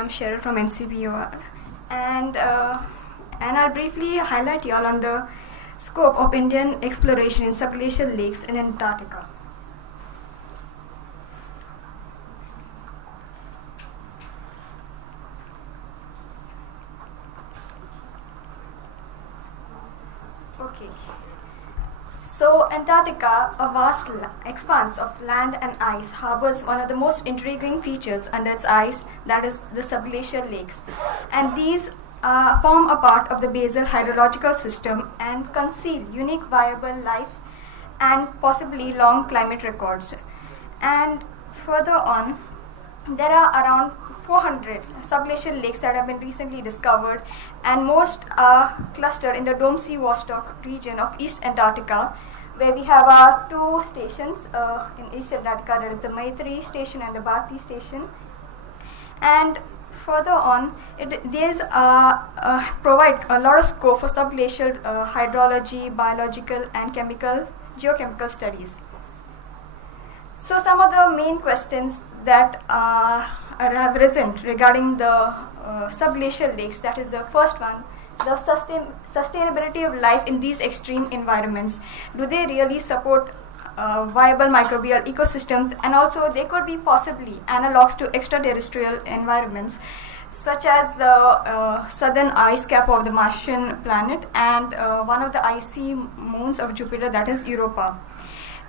I'm Cheryl from NCBOR, and I'll briefly highlight y'all on the scope of Indian exploration in subglacial lakes in Antarctica. Okay. So Antarctica, a vast expanse of land and ice, harbors one of the most intriguing features under its ice, that is the subglacial lakes. And these form a part of the basal hydrological system and conceal unique viable life and possibly long climate records. And further on, there are around 400 subglacial lakes that have been recently discovered, and most are clustered in the Dome Sea Vostok region of East Antarctica, where we have our two stations in East Antarctica. There is the Maitri station and the Bharti station. And further on, these provide a lot of scope for subglacial hydrology, biological and geochemical studies. So some of the main questions that have risen regarding the subglacial lakes, that is the first one, the sustainability of life in these extreme environments. Do they really support viable microbial ecosystems? And also they could be possibly analogs to extraterrestrial environments, such as the southern ice cap of the Martian planet and one of the icy moons of Jupiter, that is Europa.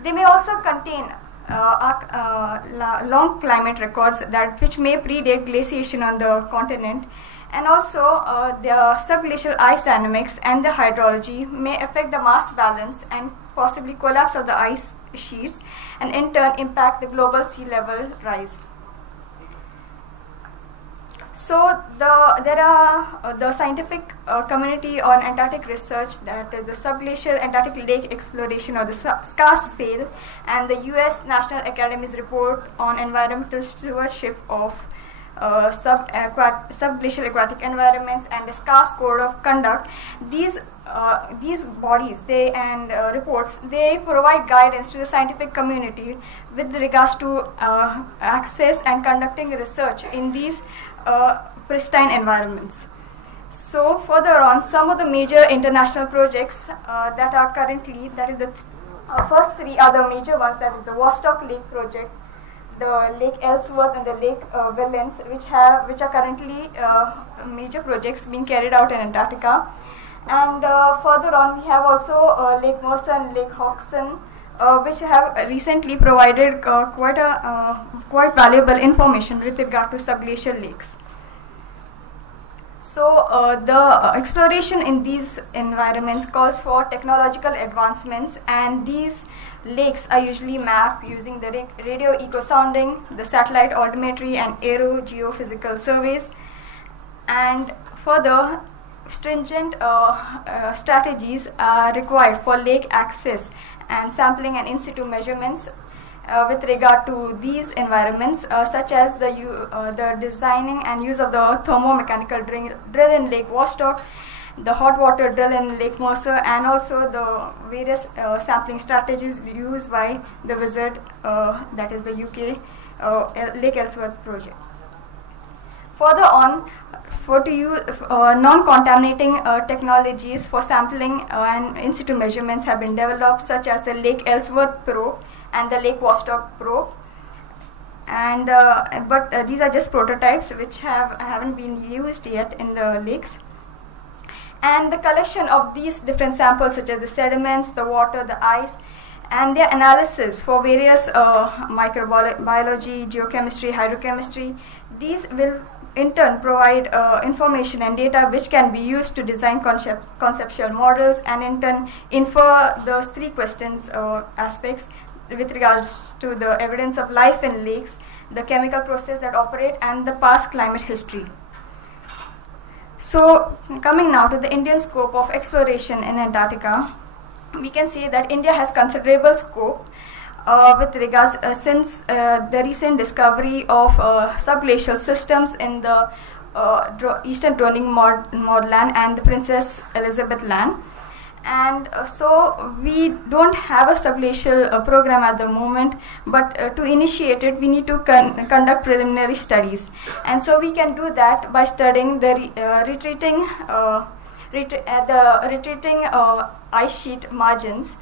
They may also contain long climate records which may predate glaciation on the continent, and also the subglacial ice dynamics and the hydrology may affect the mass balance and possibly collapse of the ice sheets, and in turn impact the global sea level rise. So there are the scientific community on Antarctic research, that is the Subglacial Antarctic Lake Exploration, or the SaGHAA, and the US National Academy's report on environmental stewardship of subglacial aquatic environments, and the SaGHAA's code of conduct. These bodies and reports, they provide guidance to the scientific community with regards to access and conducting research in these pristine environments. So further on, some of the major international projects that are currently, that is the first three are the major ones, that is the Vostok Lake project, the Lake Ellsworth and the Lake Williams, which are currently major projects being carried out in Antarctica. And further on, we have also Lake Mercer and Lake Hodgson, which have recently provided quite valuable information with regard to subglacial lakes. So the exploration in these environments calls for technological advancements, and these lakes are usually mapped using the radio eco sounding, the satellite altimetry and aerogeophysical surveys. And further, stringent strategies are required for lake access and sampling and in situ measurements with regard to these environments, such as the designing and use of the thermomechanical drill in Lake Vostok, the hot water drill in Lake Mercer, and also the various sampling strategies used by the WIZARD, that is the UK Lake Ellsworth project. Further on, for to use non-contaminating technologies for sampling and in situ measurements have been developed, such as the Lake Ellsworth probe and the Lake Vostok probe. And but these are just prototypes which haven't been used yet in the lakes. And the collection of these different samples, such as the sediments, the water, the ice, and their analysis for various microbiology, geochemistry, hydrochemistry, these will in turn provide information and data which can be used to design conceptual models, and in turn infer those three questions aspects with regards to the evidence of life in lakes, the chemical process that operate, and the past climate history. So coming now to the Indian scope of exploration in Antarctica, we can say that India has considerable scope with regards since the recent discovery of subglacial systems in the eastern Droning Moorland and the Princess Elizabeth Land. And so we don't have a subglacial program at the moment, but to initiate it we need to conduct preliminary studies. And so we can do that by studying the retreating ice sheet margins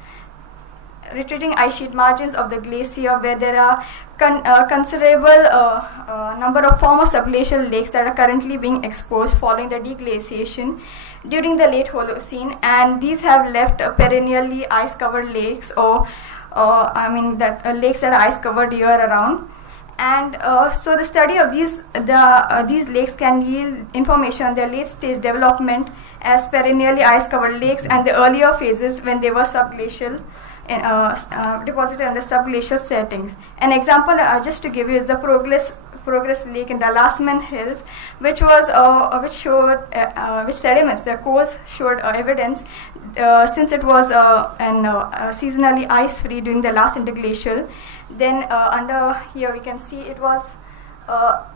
of the glacier, where there are considerable number of former subglacial lakes that are currently being exposed following the deglaciation during the late Holocene, and these have left perennially ice-covered lakes, or lakes that are ice-covered year-round. And so the study of these lakes can yield information on their late-stage development as perennially ice-covered lakes and the earlier phases when they were subglacial, deposited under subglacial settings. An example, just to give you, is the Progress Lake in the Lasman Hills, which sediments, the cores showed evidence since it was seasonally ice-free during the last interglacial. Then under here we can see it was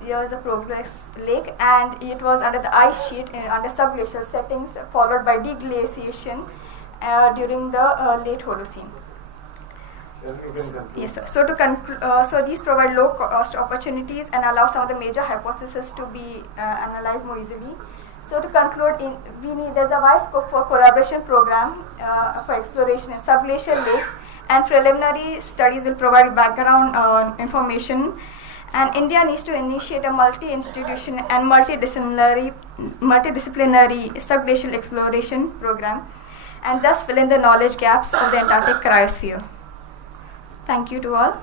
here is a Progress Lake, and it was under the ice sheet under subglacial settings, followed by deglaciation during the late Holocene. Yes, sir. So so these provide low-cost opportunities and allow some of the major hypotheses to be analyzed more easily. So to conclude, there's a wide scope for collaboration program for exploration in subglacial lakes, and preliminary studies will provide background information. And India needs to initiate a multi-institution and multidisciplinary subglacial exploration program, and thus fill in the knowledge gaps of the Antarctic cryosphere. Thank you to all.